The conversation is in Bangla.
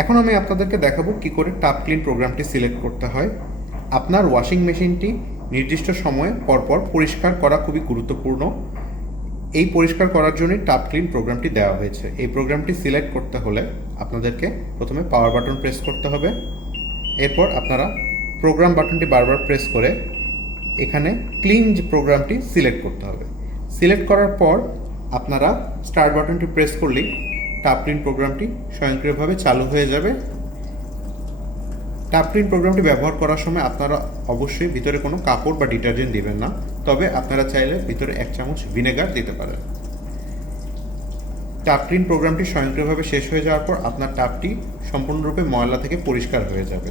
এখন আমি আপনাদেরকে দেখাবো কি করে টাপ ক্লিন প্রোগ্রামটি সিলেক্ট করতে হয়। আপনার ওয়াশিং মেশিনটি নির্দিষ্ট সময়ে পরপর পরিষ্কার করা খুবই গুরুত্বপূর্ণ। এই পরিষ্কার করার জন্যই টাপ ক্লিন প্রোগ্রামটি দেওয়া হয়েছে। এই প্রোগ্রামটি সিলেক্ট করতে হলে আপনাদেরকে প্রথমে পাওয়ার বাটন প্রেস করতে হবে। এরপর আপনারা প্রোগ্রাম বাটনটি বারবার প্রেস করে এখানে ক্লিন যে প্রোগ্রামটি সিলেক্ট করতে হবে। সিলেক্ট করার পর আপনারা স্টার্ট বাটনটি প্রেস করলেই টাপ ক্লিন প্রোগ্রামটি স্বয়ংক্রিয়ভাবে চালু হয়ে যাবে। টাপ ক্লিন প্রোগ্রামটি ব্যবহার করার সময় আপনারা অবশ্যই ভিতরে কোনো কাপড় বা ডিটারজেন্ট দিবেন না, তবে আপনারা চাইলে ভিতরে 1 চামচ ভিনেগার দিতে পারেন। টাপ ক্লিন প্রোগ্রামটি স্বয়ংক্রিয়ভাবে শেষ হয়ে যাওয়ার পর আপনার টাপটি সম্পূর্ণরূপে ময়লা থেকে পরিষ্কার হয়ে যাবে।